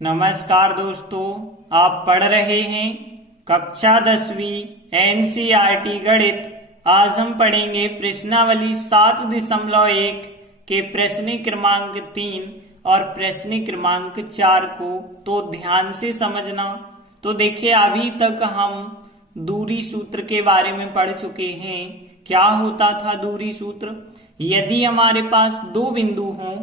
नमस्कार दोस्तों, आप पढ़ रहे हैं कक्षा 10वीं एनसीईआरटी गणित। आज हम पढ़ेंगे प्रश्नावली 7.1 के प्रश्न क्रमांक 3 और प्रश्न क्रमांक 4 को। तो ध्यान से समझना। तो देखिए, अभी तक हम दूरी सूत्र के बारे में पढ़ चुके हैं। क्या होता था दूरी सूत्र? यदि हमारे पास दो बिंदु हों,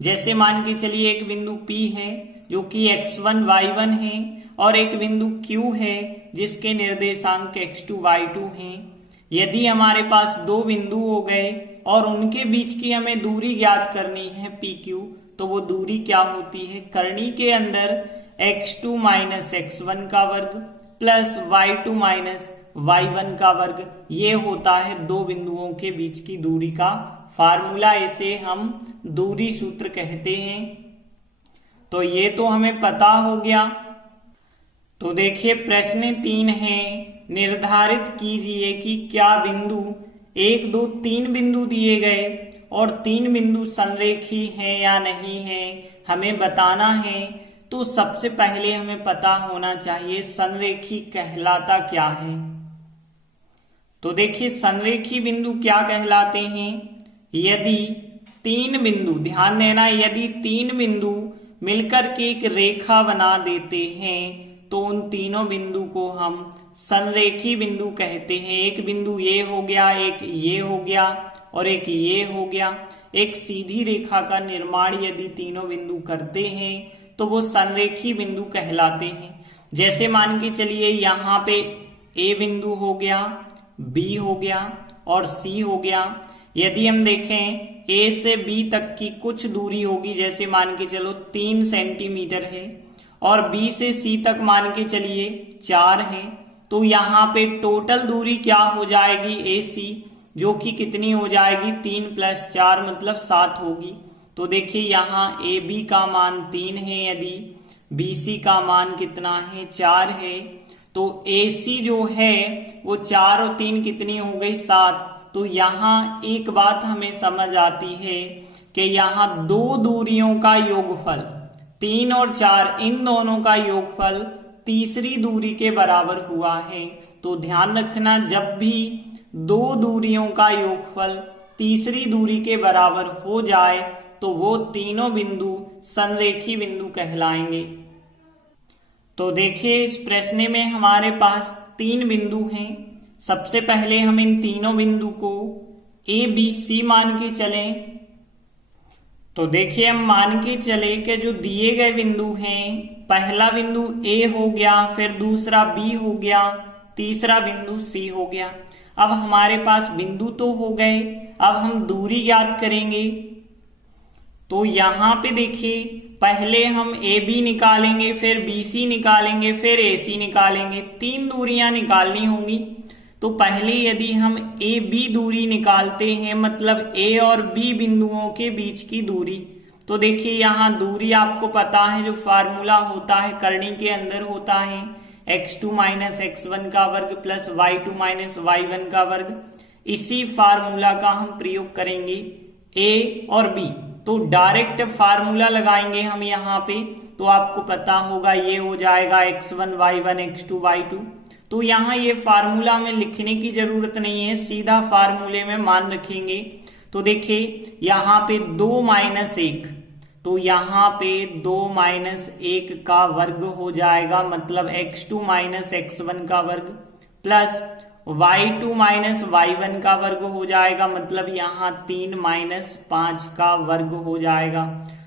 जैसे मान के चलिए एक बिंदु P है जो कि x1 y1 है और एक बिंदु Q है जिसके निर्देशांक x2 y2 हैं। यदि हमारे पास दो बिंदु हो गए और उनके बीच की हमें दूरी ज्ञात करनी है PQ, तो वो दूरी क्या होती है? करनी के अंदर x2 माइनस x1 का वर्ग प्लस y2 माइनस y1 का वर्ग, ये होता है दो बिंदुओं के बीच की दूरी का फार्मूला। इसे हम दूरी सूत्र कहते हैं। तो ये तो हमें पता हो गया। तो देखिए, प्रश्न 3 है, निर्धारित कीजिए कि क्या बिंदु 1 2 3 बिंदु दिए गए और 3 बिंदु संरेखी हैं या नहीं है, हमें बताना है। तो सबसे पहले हमें पता होना चाहिए संरेखी कहलाता क्या है। तो देखिए, संरेखी बिंदु क्या कहलाते हैं? यदि 3 बिंदु, ध्यान देना, यदि 3 बिंदु मिलकर के एक रेखा बना देते हैं तो उन तीनों बिंदु को हम संरेखी बिंदु कहते हैं। एक बिंदु ये हो गया, एक ये हो गया और एक ये हो गया। एक सीधी रेखा का निर्माण यदि तीनों बिंदु करते हैं तो वो संरेखी बिंदु कहलाते हैं। जैसे मान के चलिए यहाँ पे A बिंदु हो गया, B हो गया और C हो गया। यदि हम देखें A से B तक की कुछ दूरी होगी, जैसे मान के चलो 3 सेंटीमीटर है और B से C तक मान के चलिए 4 है, तो यहाँ पे टोटल दूरी क्या हो जाएगी AC, जो कि कितनी हो जाएगी? 3 + 4 मतलब 7 होगी। तो देखिए, यहाँ AB का मान 3 है, यदि BC का मान कितना है? 4 है, तो AC जो है वो 4 और 3 कितनी हो गई? 7। तो यहाँ एक बात हमें समझ आती है कि यहाँ दो दूरियों का योगफल 3 और 4, इन दोनों का योगफल तीसरी दूरी के बराबर हुआ है। तो ध्यान रखना, जब भी दो दूरियों का योगफल तीसरी दूरी के बराबर हो जाए तो वो तीनों बिंदु संरेखी बिंदु कहलाएंगे। तो देखिए, इस प्रश्न में हमारे पास 3 बिंदु हैं। सबसे पहले हम इन तीनों बिंदु को A B C मान के चलें। तो देखिए, हम मान के चले कि जो दिए गए बिंदु हैं, पहला बिंदु A हो गया, फिर दूसरा B हो गया, तीसरा बिंदु C हो गया। अब हमारे पास बिंदु तो हो गए, अब हम दूरी ज्ञात करेंगे। तो यहाँ पे देखिए, पहले हम AB निकालेंगे, फिर BC निकालेंगे, फिर AC निकालेंगे। 3 दूरियां निकालनी होंगी। तो पहले यदि हम AB दूरी निकालते हैं, मतलब A और B बिंदुओं के बीच की दूरी, तो देखिए यहाँ दूरी आपको पता है, जो फार्मूला होता है करनी के अंदर होता है x2 माइनस x1 का वर्ग प्लस y2 माइनस y1 का वर्ग। इसी फार्मूला का हम प्रयोग करेंगे A और B। तो डायरेक्ट फार्मूला लगाएंगे हम यहाँ पे, तो आपको पता होगा ये हो जाएगा x1 y1 x2 y2। तो यहाँ ये फार्मूला में लिखने की जरूरत नहीं है, सीधा फार्मूले में मान रखेंगे। तो देखिए, यहाँ पे 2 - 1, तो यहाँ पे 2 - 1 का वर्ग हो जाएगा, मतलब x2 माइनस x1 का वर्ग प्लस y2 माइनस y1 का वर्ग हो जाएगा, मतलब यहाँ 3 - 5 का वर्ग हो जाएगा।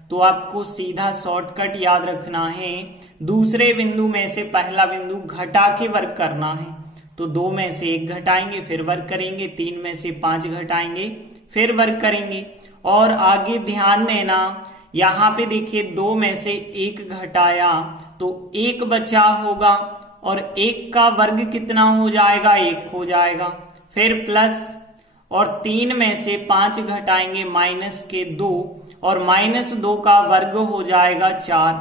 तो आपको सीधा शॉर्टकट याद रखना है, दूसरे बिंदु में से पहला बिंदु घटा के वर्ग करना है। तो 2 में से 1 घटाएंगे फिर वर्ग करेंगे, 3 में से 5 घटाएंगे फिर वर्ग करेंगे। और आगे ध्यान देना, यहाँ पे देखिए 2 में से 1 घटाया तो 1 बचा होगा और 1 का वर्ग कितना हो जाएगा? 1 हो जाएगा। फिर प्लस और 3 में से 5 घटाएंगे -2 और -2 का वर्ग हो जाएगा 4।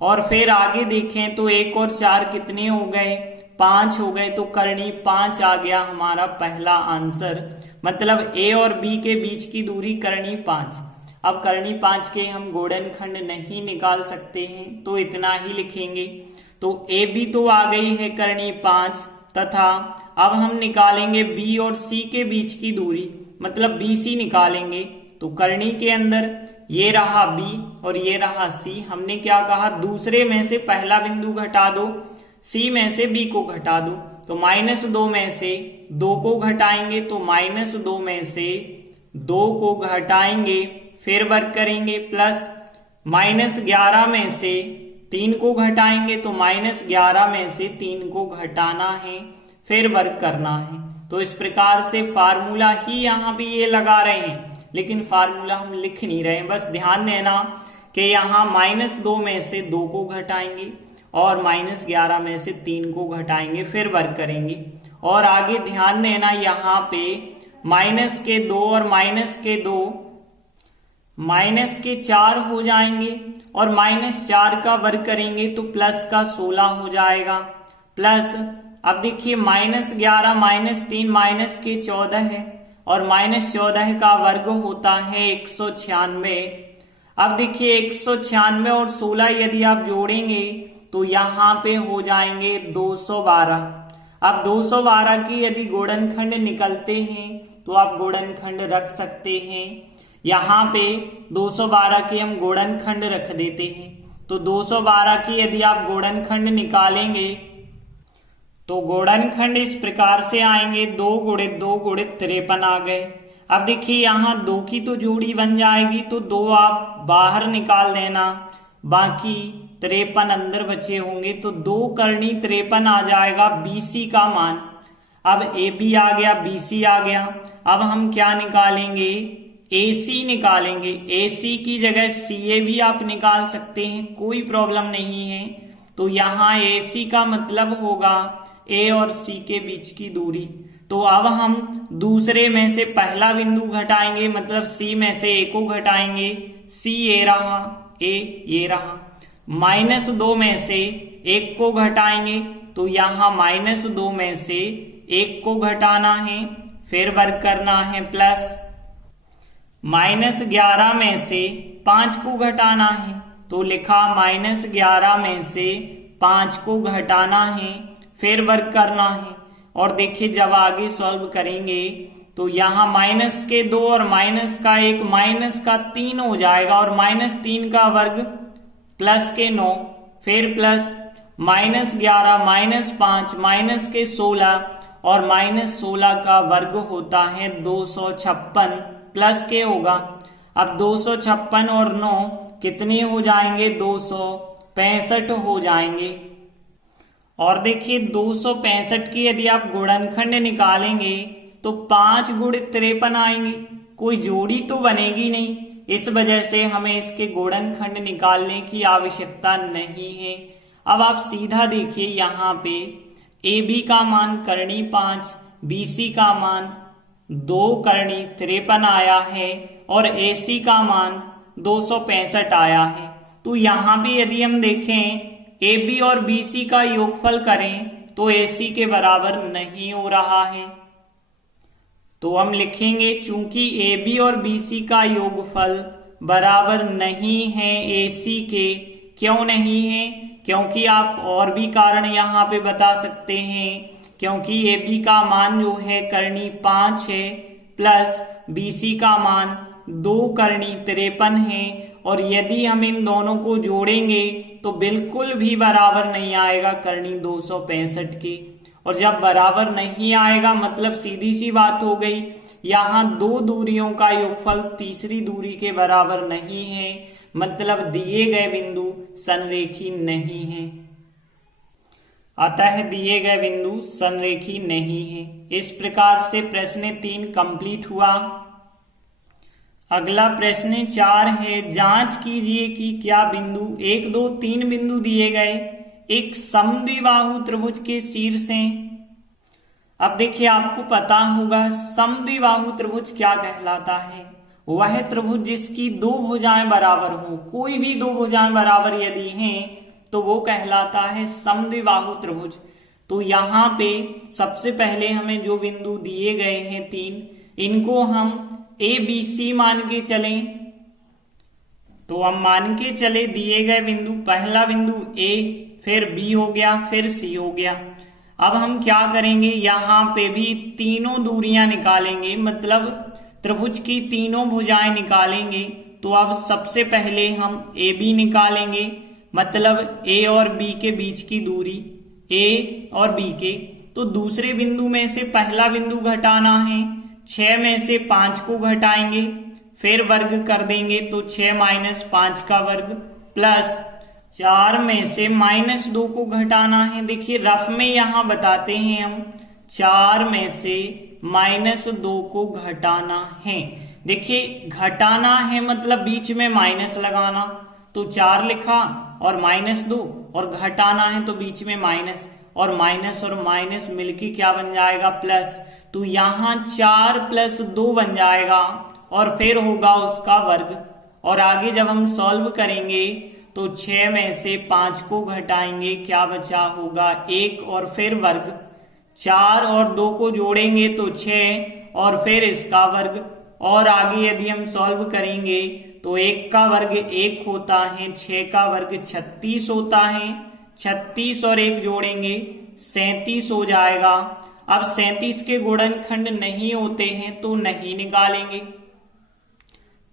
और फिर आगे देखें तो 1 और 4 कितने हो गए? 5 हो गए। तो करनी 5 आ गया हमारा पहला आंसर, मतलब A और B के बीच की दूरी करनी 5। अब कर्णी 5 के हम गुणनखंड नहीं निकाल सकते हैं तो इतना ही लिखेंगे। तो ए बी तो आ गई है कर्णी 5 तथा अब हम निकालेंगे बी और सी के बीच की दूरी, मतलब बी सी निकालेंगे। तो कर्णी के अंदर ये रहा बी और ये रहा सी। हमने क्या कहा, दूसरे में से पहला बिंदु घटा दो, सी में से बी को घटा दो। तो -2 में से 2 को घटाएंगे तो -2 में से 2 को घटाएंगे, फिर वर्ग करेंगे, प्लस -11 में से 3 को घटाएंगे तो -11 में से 3 को घटाना है, फिर वर्ग करना है। तो इस प्रकार से फार्मूला ही यहाँ पे ये लगा रहे हैं, लेकिन फार्मूला हम लिख नहीं रहे हैं। बस ध्यान देना कि यहाँ -2 में से 2 को घटाएंगे और -11 में से 3 को घटाएंगे, फिर वर्ग करेंगे। और आगे ध्यान देना यहाँ पे -2 और -2 -4 हो जाएंगे और -4 का वर्ग करेंगे तो प्लस का 16 हो जाएगा। प्लस अब देखिए -11 -3 -14 है और -14 का वर्ग होता है 196। अब देखिए 196 और 16 यदि आप जोड़ेंगे तो यहाँ पे हो जाएंगे 212। अब 212 की यदि गुणनखंड निकलते हैं तो आप गुणनखंड रख सकते हैं। यहाँ पे 212 की हम गुणनखंड रख देते हैं। तो 212 की यदि आप गुणनखंड निकालेंगे तो गुणनखंड इस प्रकार से आएंगे, 2 × 2 × 53 आ गए। अब देखिए यहाँ 2 की तो जोड़ी बन जाएगी तो 2 आप बाहर निकाल देना, बाकी 53 अंदर बचे होंगे। तो 2 कर्णी 53 आ जाएगा BC का मान। अब AB आ गया, BC आ गया। अब हम क्या निकालेंगे, AC निकालेंगे। AC की जगह CA भी आप निकाल सकते हैं, कोई प्रॉब्लम नहीं है। तो यहाँ AC का मतलब होगा A और C के बीच की दूरी। तो अब हम दूसरे में से पहला बिंदु घटाएंगे, मतलब C में से A को घटाएंगे। C ये रहा, A ये रहा। -2 में से 1 को घटाएंगे तो यहाँ -2 में से 1 को घटाना है, फिर वर्ग करना है, प्लस -11 में से 5 को घटाना है तो लिखा -11 में से 5 को घटाना है, फिर वर्ग करना है। और देखिए जब आगे सॉल्व करेंगे तो यहाँ -2 और -1 -3 हो जाएगा और -3 का वर्ग +9, फिर प्लस -11 -5 -16 और -16 का वर्ग होता है 256, प्लस के होगा। अब 256 और 9 कितने हो जाएंगे, 265 हो जाएंगे। और देखिए 265 की यदि आप गुणनखंड निकालेंगे तो 5 × 53 आएंगे, कोई जोड़ी तो बनेगी नहीं। इस वजह से हमें इसके गुणनखंड निकालने की आवश्यकता नहीं है। अब आप सीधा देखिए यहाँ पे AB का मान कर्णी 5, BC का मान 2 कर्णी 53 आया है और AC का मान 265 आया है। तो यहाँ पे यदि हम देखें AB और BC का योगफल करें तो AC के बराबर नहीं हो रहा है। तो हम लिखेंगे चूंकि AB और BC का योगफल बराबर नहीं है AC के। क्यों नहीं है, क्योंकि आप और भी कारण यहाँ पे बता सकते हैं। क्योंकि AB का मान जो है कर्णी 5 है प्लस BC का मान 2 कर्णी 53 है, और यदि हम इन दोनों को जोड़ेंगे तो बिल्कुल भी बराबर नहीं आएगा कर्णी 265 की। और जब बराबर नहीं आएगा मतलब सीधी सी बात हो गई, यहाँ 2 दूरियों का योगफल तीसरी दूरी के बराबर नहीं है, मतलब दिए गए बिंदु संरेखी नहीं है। अतः दिए गए बिंदु संरेखी नहीं है। इस प्रकार से प्रश्न 3 कंप्लीट हुआ। अगला प्रश्न 4 है, जांच कीजिए कि क्या बिंदु 1 2 3 बिंदु दिए गए एक समद्विबाहु त्रिभुज के शीर्ष हैं। अब देखिए आपको पता होगा समद्विबाहु त्रिभुज क्या कहलाता है। वह त्रिभुज जिसकी 2 भुजाएं बराबर हो, कोई भी 2 भुजाएं बराबर यदि हैं तो वो कहलाता है समद्विबाहु त्रिभुज। तो यहाँ पे सबसे पहले हमें जो बिंदु दिए गए हैं 3, इनको हम ABC मान के चलें। तो हम मान के चले दिए गए बिंदु, पहला बिंदु ए, फिर बी हो गया, फिर सी हो गया। अब हम क्या करेंगे, यहां पे भी तीनों दूरियां निकालेंगे, मतलब त्रिभुज की तीनों भुजाएं निकालेंगे। तो अब सबसे पहले हम ए बी निकालेंगे, मतलब ए और बी के बीच की दूरी, ए और बी के। तो दूसरे बिंदु में से पहला बिंदु घटाना है, 6 में से 5 को घटाएंगे, फिर वर्ग कर देंगे, तो 6 माइनस 5 का वर्ग, प्लस 4 में से -2 को घटाना है। देखिए रफ में यहां बताते हैं हम, 4 में से -2 को घटाना है। देखिए घटाना है मतलब बीच में माइनस लगाना, तो 4 लिखा और -2, और घटाना है तो बीच में माइनस और माइनस मिलके क्या बन जाएगा, प्लस। तो यहां 4 + 2 बन जाएगा और फिर होगा उसका वर्ग। और आगे जब हम सॉल्व करेंगे तो 6 में से 5 को घटाएंगे, क्या बचा होगा 1 और फिर वर्ग। 4 और 2 को जोड़ेंगे तो 6 और फिर इसका वर्ग। और आगे यदि हम सॉल्व करेंगे तो 1 का वर्ग 1 होता है, 6 का वर्ग 36 होता है, 36 और 1 जोड़ेंगे 37 हो जाएगा। अब 37 के गुणनखंड नहीं होते हैं तो नहीं निकालेंगे।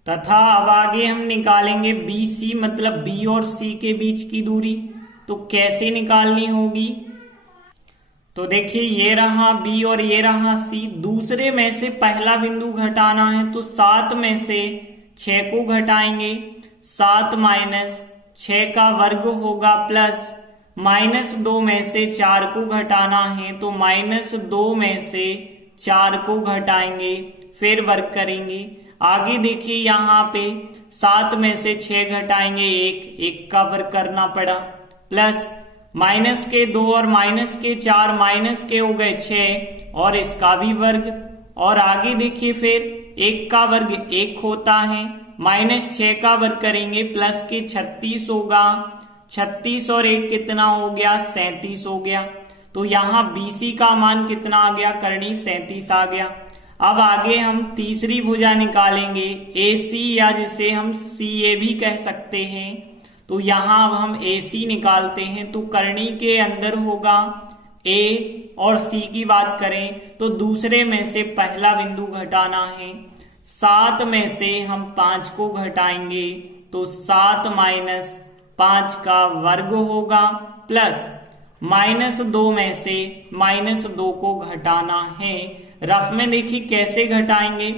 तथा अब आगे हम निकालेंगे बी सी, मतलब बी और सी के बीच की दूरी। तो कैसे निकालनी होगी, तो देखिए ये रहा बी और ये रहा सी। दूसरे में से पहला बिंदु घटाना है, तो 7 में से 6 को घटाएंगे, 7 माइनस 6 का वर्ग होगा, प्लस -2 में से 4 को घटाना है, तो -2 में से 4 को घटाएंगे, फिर वर्ग करेंगे। आगे देखिए यहाँ पे 7 में से 6 घटाएंगे 1 का वर्ग करना पड़ा, प्लस माइनस के 2 और माइनस के 4, माइनस के हो गए 6 और इसका भी वर्ग। और आगे देखिए फिर 1 का वर्ग 1 होता है, -6 का वर्ग करेंगे, प्लस के 36 होगा, 36 और 1 कितना हो गया, 37 हो गया। तो यहाँ BC का मान कितना आ गया, करणी 37 आ गया। अब आगे हम तीसरी भुजा निकालेंगे AC, या जिसे हम CA भी कह सकते हैं। तो यहां अब हम AC निकालते हैं, तो करणी के अंदर होगा A, और C की बात करें तो दूसरे में से पहला बिंदु घटाना है। 7 में से हम 5 को घटाएंगे, तो 7 माइनस 5 का वर्ग होगा, प्लस -2 में से -2 को घटाना है। रफ में देखिए कैसे घटाएंगे,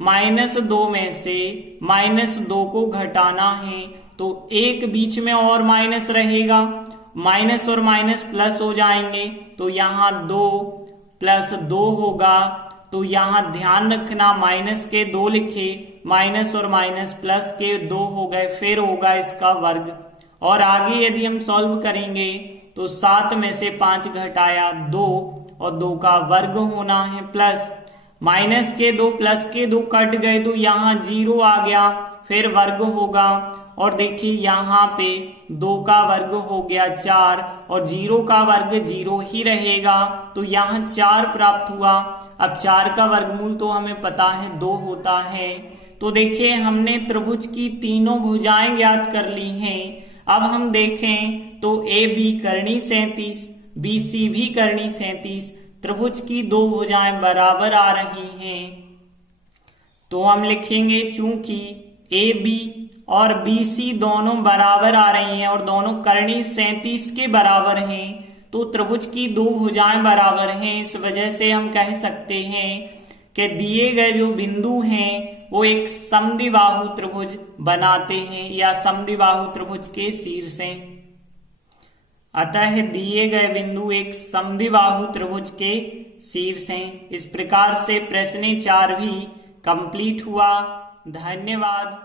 -2 में से -2 को घटाना है, तो एक बीच में और माइनस रहेगा, माइनस और माइनस प्लस हो जाएंगे, तो यहाँ 2 + 2 होगा। तो यहाँ ध्यान रखना माइनस के 2 लिखे, माइनस और माइनस प्लस के 2 हो गए, फिर होगा इसका वर्ग। और आगे यदि हम सॉल्व करेंगे तो 7 में से 5 घटाया 2 और 2 का वर्ग होना है, प्लस माइनस के 2 प्लस के 2 कट गए, तो यहाँ 0 आ गया, फिर वर्ग होगा। और देखिए यहाँ पे 2 का वर्ग हो गया 4 और 0 का वर्ग 0 ही रहेगा, तो यहाँ 4 प्राप्त हुआ। अब 4 का वर्गमूल तो हमें पता है 2 होता है। तो देखिए हमने त्रिभुज की तीनों भुजाएं ज्ञात कर ली हैं। अब हम देखें तो AB करणी 37, BC भी करणी 37, त्रिभुज की 2 भुजाएं बराबर आ रही हैं। तो हम लिखेंगे चूंकि AB और BC दोनों बराबर आ रही हैं और दोनों करणी 37 के बराबर हैं, तो त्रिभुज की 2 भुजाएं बराबर हैं। इस वजह से हम कह सकते हैं कि दिए गए जो बिंदु हैं वो एक समद्विबाहु त्रिभुज बनाते हैं, या समद्विबाहु त्रिभुज के शीर्ष हैं। अतः दिए गए बिंदु एक समद्विबाहु त्रिभुज के शीर्ष हैं। इस प्रकार से प्रश्न 4 भी कंप्लीट हुआ। धन्यवाद।